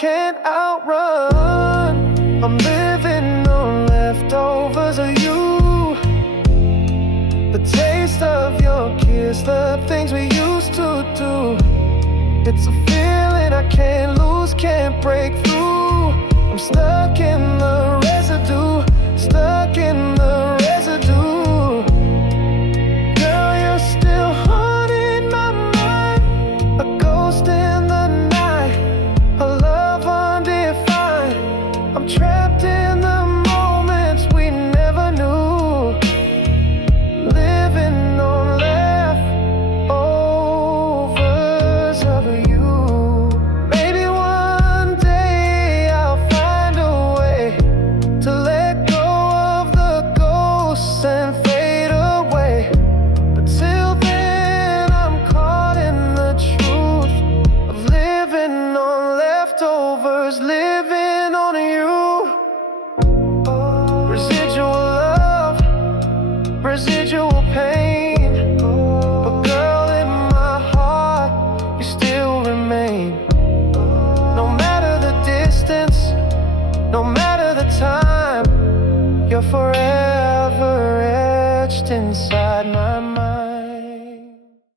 can't outrun. I'm living on leftovers of you, the taste of your kiss, the things we used to do. It's a feeling I can't lose, can't break through. I'm stuck in the residue, stuck in the residue. Girl, you're still haunting my mind, a ghost in the night, a love undefined. I'm trapped in the moments we never knew, living on leftovers of you. Maybe one day I'll find a way to let go of the ghosts and fade away. But till then, I'm caught in the truth of living on leftovers, living on you. Residual love, residual pain. But girl, in my heart, you still remain. No matter the distance, no matter the time, you're forever etched inside.